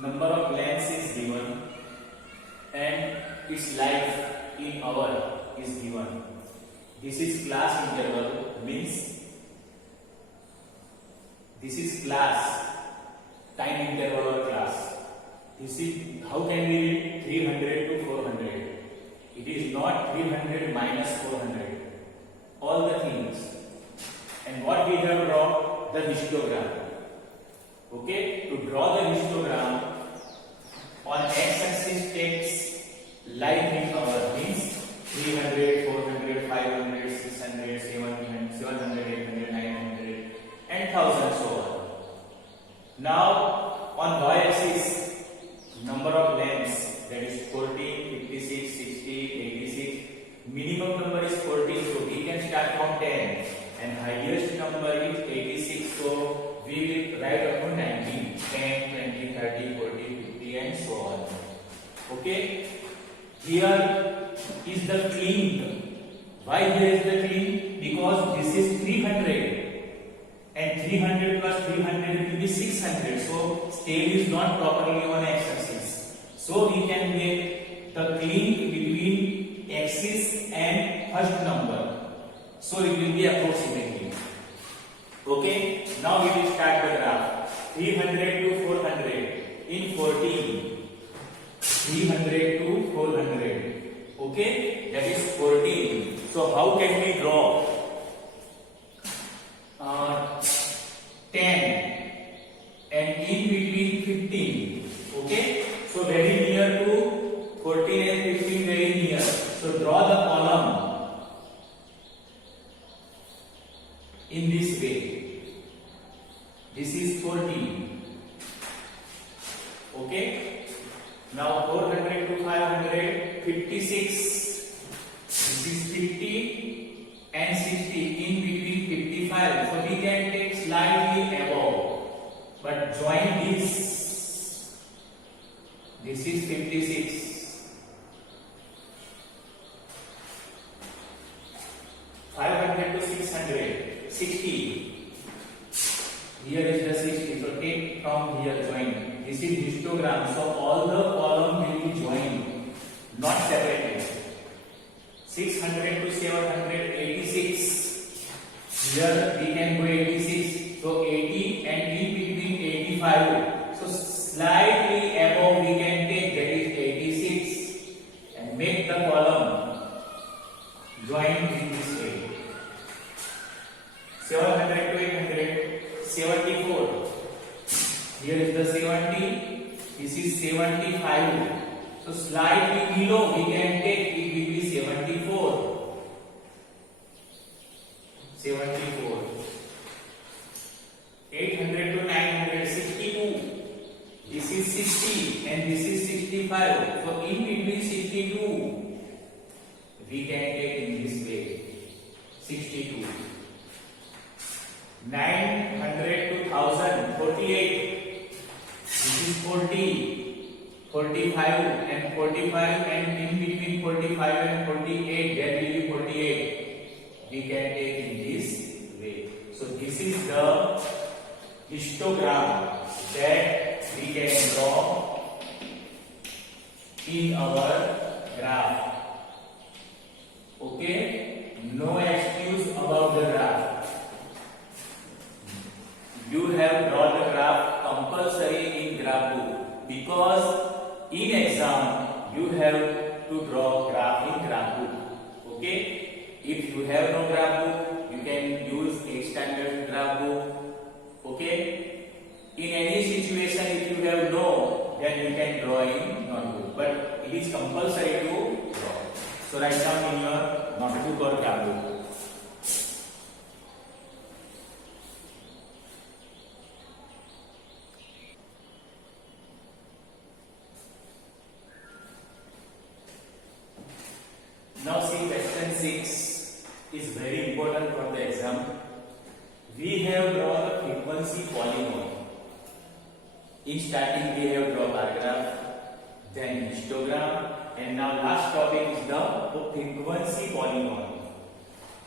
number of lengths is given, and its life in hour is given. This is class interval, means this is class time interval or class. This is how can we read 300 to 400? It is not 300 minus 400. All the things. And what we have drawn? The histogram. Okay, to draw the histogram, on x-axis takes life in hour, means 300, 400, 500, 600, 700, 800, 900, and 1000, so on. Now, on y-axis, number of lengths, that is 14, 56, 60, 86. Minimum number is 14, so we can start from 10, and highest number is 86, so we will write up to 19, 10, 20, 30, 40, 50, and so on. Okay, here is the clean. Why here is the clean? Because this is 300, and 300 plus 300 will be 600, so scale is not properly on x-axis. So we can make the clean between axis and first number, so it will be approximately. Okay, now we will start the graph. 300 to 400 in 14. 300 to 400. Okay, that is 14. So how can we draw? 10 and in between 15. Okay, so very near to 14 and 15, very near. So draw the column in this way. This is 14. Okay, now 400 to 500, 56. This is 50 and 60, in between 55. So we can take slightly above, but join this. This is 56. 500 to 600, 60. Here is the 60, so take from here, join. This is histogram, so all the column will be joined, not separated. 600 to 700, 86. Here we can go 86, so 80 and in between 85. So slightly above we can take, that is 86, and make the column join in this way. 700 to 800, 74. Here is the 70. This is 75. So slightly below we can take, it will be 74. 74. 800 to 900, 62. This is 60 and this is 65. So in between 62, we can take in this way. 62. 900 to 1000, 48. This is 40, 45 and 45, and in between 45 and 48, there will be 48. We can take in this way. So this is the histogram that we can draw in our graph. Okay, no excuse about the graph. You have drawn the graph compulsory in graph book, because in exam you have to draw graph in graph book. Okay, if you have no graph book, you can use a standard graph book. Okay, in any situation if you have no, then you can draw in notebook, but it is compulsory to draw. So write down in your notebook or graph book. Now see, question 6 is very important for the exam. We have drawn the frequency polynomial. In starting we have drawn bar graph, then histogram, and now last topic is the frequency polynomial.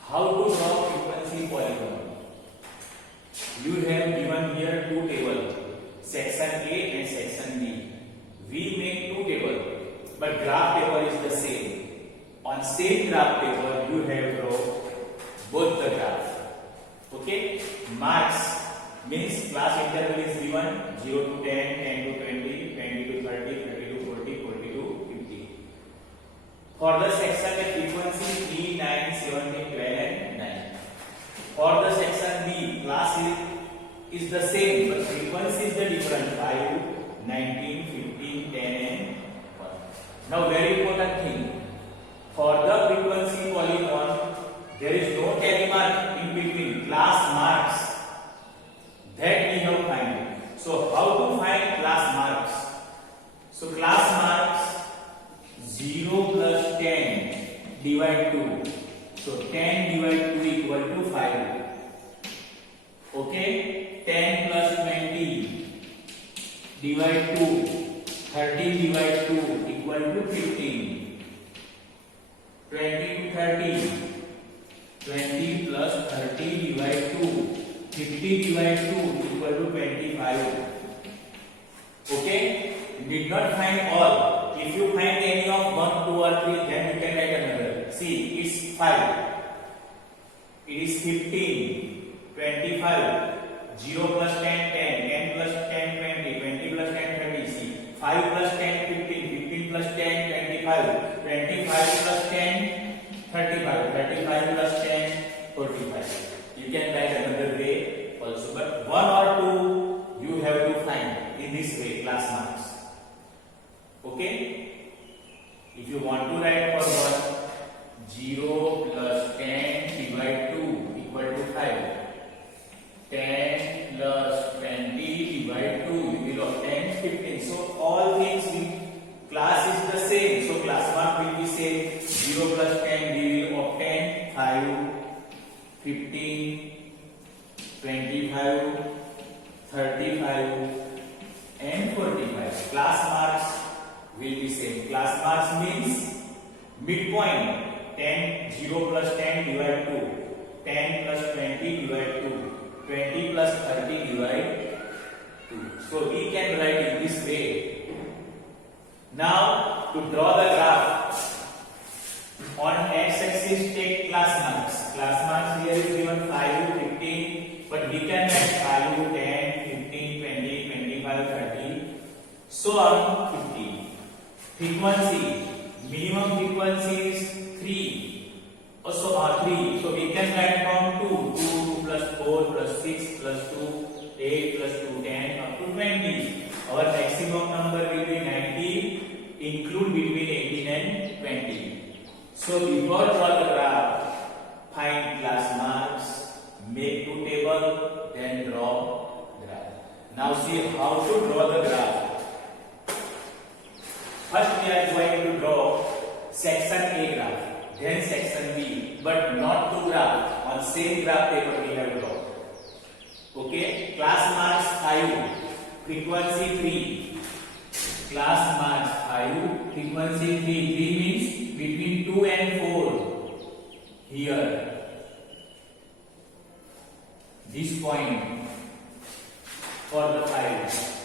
How to draw frequency polynomial? You have given here two tables, section A and section B. we make two tables, but graph paper is the same. On same graph paper, you have draw both the graph. Okay, marks means class interval is given 0 to 10, 10 to 20, 20 to 30, 30 to 40, 40 to 50. For the section A, frequency 3, 9, 17, 12 and 9. For the section B, class is the same, but frequency is the different, 5, 19, 15, 10 and 1. Now very important thing, for the frequency polygon, there is no tally mark in between, class marks that we have find. So how to find class marks? So class marks 0 plus 10 divide 2. So 10 divide 2 equal to 5. Okay, 10 plus 20 divide 2, 30 divide 2 equal to 15. 20 to 30, 20 plus 30 divide 2, 50 divide 2 equal to 25. Okay, did not find all. If you find any of 1, 2 or 3, then you can write another. See, it's 5. It is 15, 25, 0 plus 10, 10, 10 plus 10, 20, 20 plus 10, 30. See, 5 plus 10, 15, 15 plus 10, 25, 25 plus 10, 35, 35 plus 10, 45. You can write another way also, but 1 or 2 you have to find in this way, class marks. Okay? If you want to write for 1, 0 plus 10 divide 2 equal to 5. 10 plus 20 divide 2, you will obtain 15. So all things class is the same. So class mark will be same. 0 plus 10 we will obtain 5, 15, 25, 35 and 45. Class marks will be same. Class marks means midpoint. 10, 0 plus 10 divide 2, 10 plus 20 divide 2, 20 plus 30 divide 2. So we can write in this way. Now to draw the graph, on x-axis take class marks. Class marks here is given 5, 15, but we can write 5, 10, 15, 20, 25, 30, so on 50. Frequency, minimum frequency is 3. Also 3. So we can write from 2, 2 plus 4 plus 6 plus 2, 8 plus 2, 10 up to 20. Our maximum number will be 90, include between 18 and 20. So before draw the graph, find class marks, make two table, then draw graph. Now see how to draw the graph. First we are going to draw section A graph, then section B, but not two graph. On same graph paper we have drawn. Okay, class marks 5, frequency 3. Class marks 5, frequency 3. 3 means between 2 and 4. Here, this point for the 5.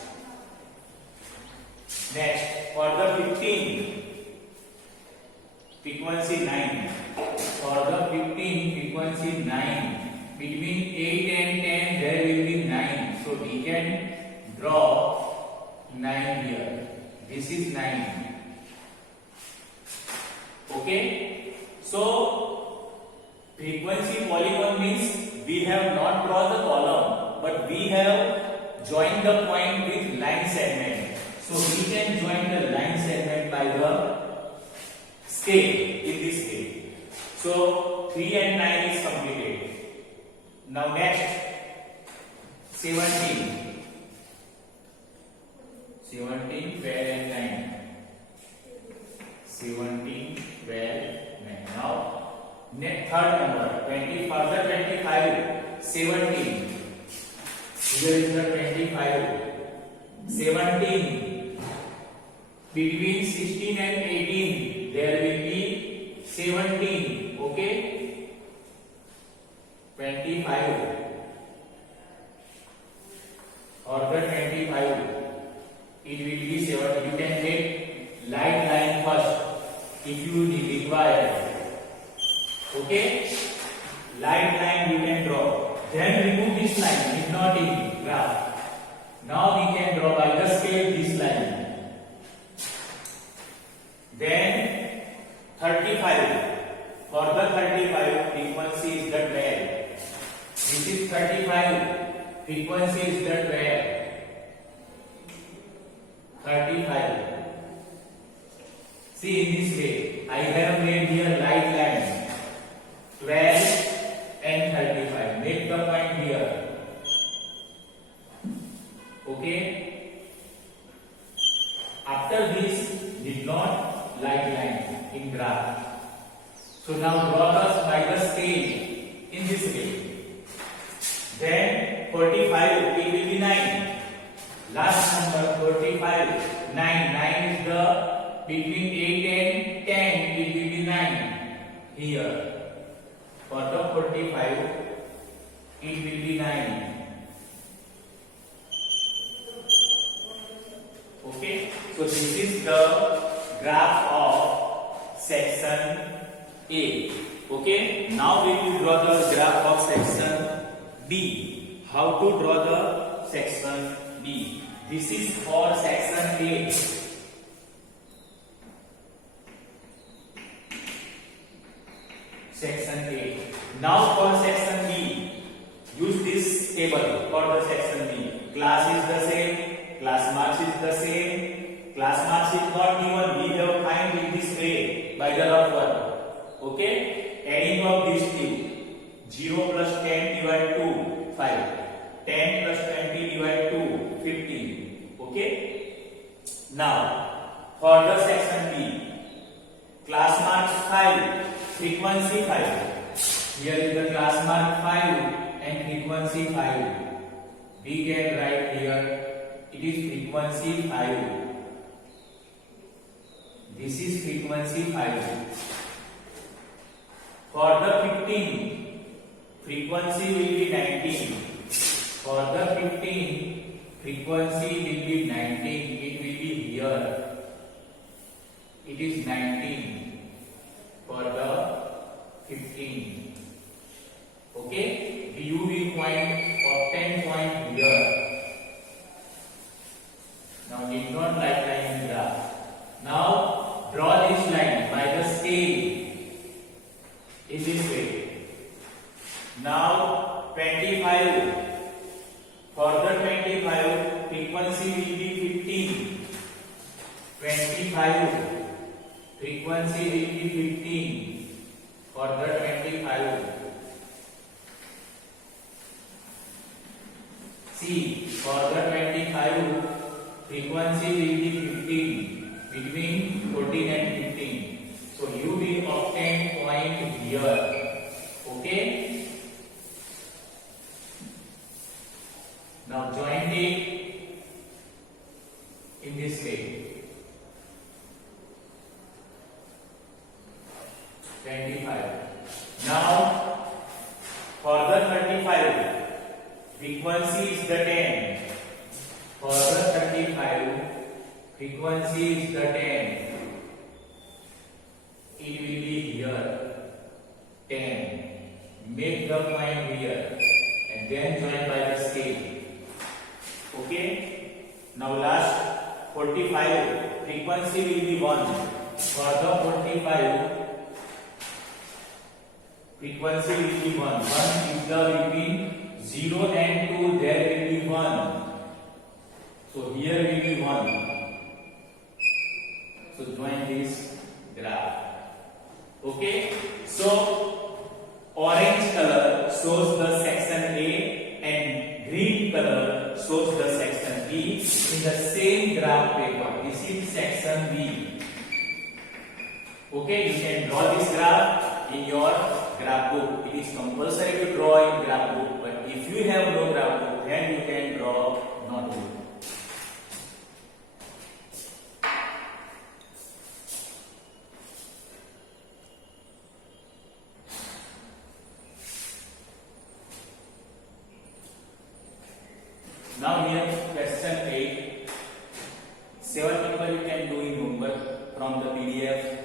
Next, for the 15, frequency 9. For the 15, frequency 9. Between 8 and 10, there will be 9. So we can draw 9 here. This is 9. Okay? So, frequency polygon means we have not drawn the column, but we have joined the point with line segment. So we can join the line segment by the scale in this way. So 3 and 9 is completed. Now next 17, 12 and 9. 17, 12, 9. Now third number 20, further 25, 17. Here is the 25, 17. Between 16 and 18, there will be 17. Okay? 25. Further 25. It will be 7. You can if you require. Okay, light line you can draw. Then remove this line, if not in graph. Now we can draw by the scale this line. Then 35. For the 35, frequency is the 12. This is 35. Frequency is the 12. 35. See, in this way, I have made here light line 12 and 35. Make the point here. Okay. After this, did not light line in graph. So now draw us by the scale in this way. Then 45, it will be 9. Last number 45, 9. 9 is the between 8 and 10, it will be 9 here. For the 45, it will be 9. Okay, so this is the graph of section A. Okay, now we will draw the graph of section B. How to draw the section B? This is for section A. Section A. Now for section B, use this table for the section B. Class is the same, class marks is the same. Class marks is not given, we have find in this way by the rough one. Okay, adding of these two, 0 plus 10 divided to 5, 10 plus 20 divided to 15. Okay, now for the section B, class marks 5, frequency 5. Here is the class mark 5 and frequency 5. We can write here, it is frequency 5. This is frequency 5. For the 15, frequency will be 19. For the 15, frequency will be 19. It will be here. It is 19 for the 15. Okay, you will point or 10 point here. Now need not write line in graph. Now draw this line by the scale in this way. Now 25. For the 25, frequency will be 15. 25. Frequency will be 15 for the 25. See, for the 25, frequency will be 15, between 14 and 15. So you will obtain point here. Okay? Now join it in this way. 25. Now for the 35, frequency is the 10. For the 35, frequency is the 10. It will be here. 10. Make the point here and then join by the scale. Okay. Now last 45, frequency will be 1. For the 45, frequency will be 1. 1 is the between 0 and 2, there will be 1. So here will be 1. So join this graph. Okay. So orange color shows the section A and green color shows the section B in the same graph paper. This is section B. Okay, you can draw this graph in your graph book. It is compulsory to draw in graph book, but if you have no graph book, then you can draw notebook. Now here question 8. 7 people you can do in homework from the PDF.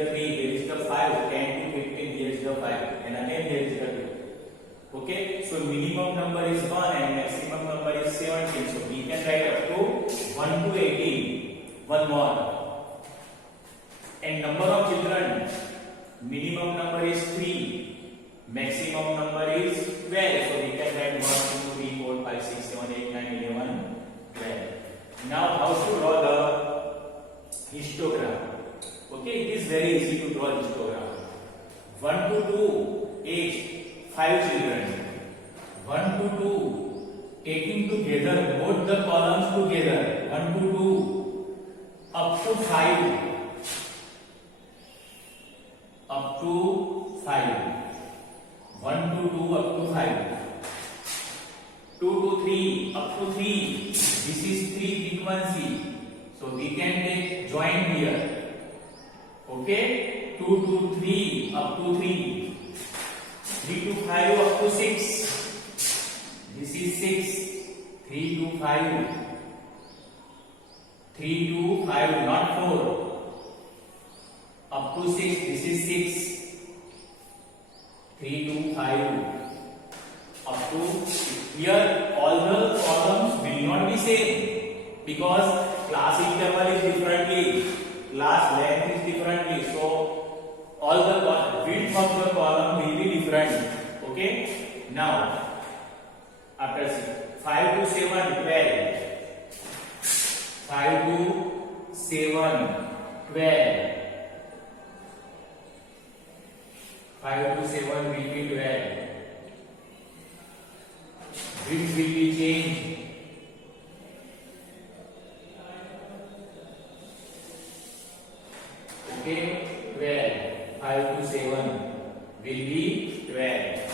the 3, here is the 5, 10 to 15, here is the 5, and again here is the 2. Okay, so minimum number is 1 and maximum number is 17. So we can write up to 1 to 18, one more. And number of children, minimum number is 3, maximum number is 12. So we can write 1, 2, 3, 4, 5, 6, 7, 8, 9, 11, 12. Now how to draw the histogram? Okay, it is very easy to draw histogram. 1 to 2, age 5 children. 1 to 2, taking together both the columns together. 1 to 2, up to 5. Up to 5. 1 to 2, up to 5. 2 to 3, up to 3. This is 3 frequency. So we can take join here. Okay, 2 to 3, up to 3. 3 to 5, up to 6. This is 6. 3 to 5. 3 to 5, not 4. Up to 6. This is 6. 3 to 5. Up to 6. Here all the columns will not be same because class interval is differently, class length is differently. So all the width of the column will be different. Okay. Now after 5 to 7, 12. 5 to 7, 12. 5 to 7 will be 12. Width will be changed. Okay, 12. 5 to 7 will be 12.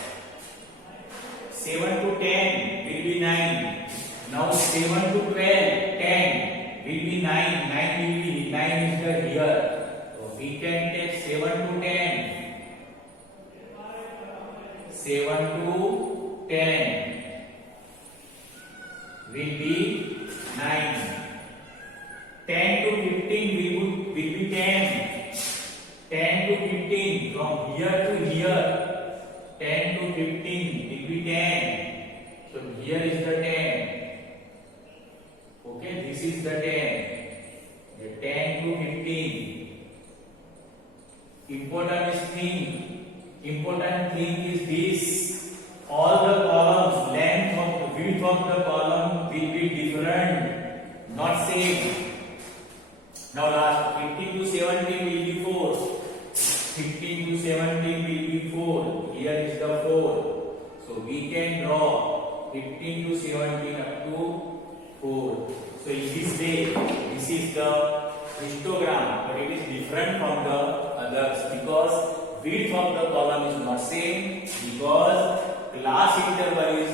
7 to 10 will be 9. Now 7 to 12, 10 will be 9. 9 will be 9 is the here. So we can take 7 to 10. 7 to 10 will be 9. 10 to 15 will be 10. 10 to 15 from here to here. 10 to 15 will be 10. So here is the 10. Okay, this is the 10. The 10 to 15. Important thing is this. All the columns, length of the width of the column will be different, not same. Now last 15 to 17 will be 4. 15 to 17 will be 4. Here is the 4. So we can draw 15 to 17 up to 4. So in this way, this is the histogram, but it is different from the others because width of the column is not same because class interval is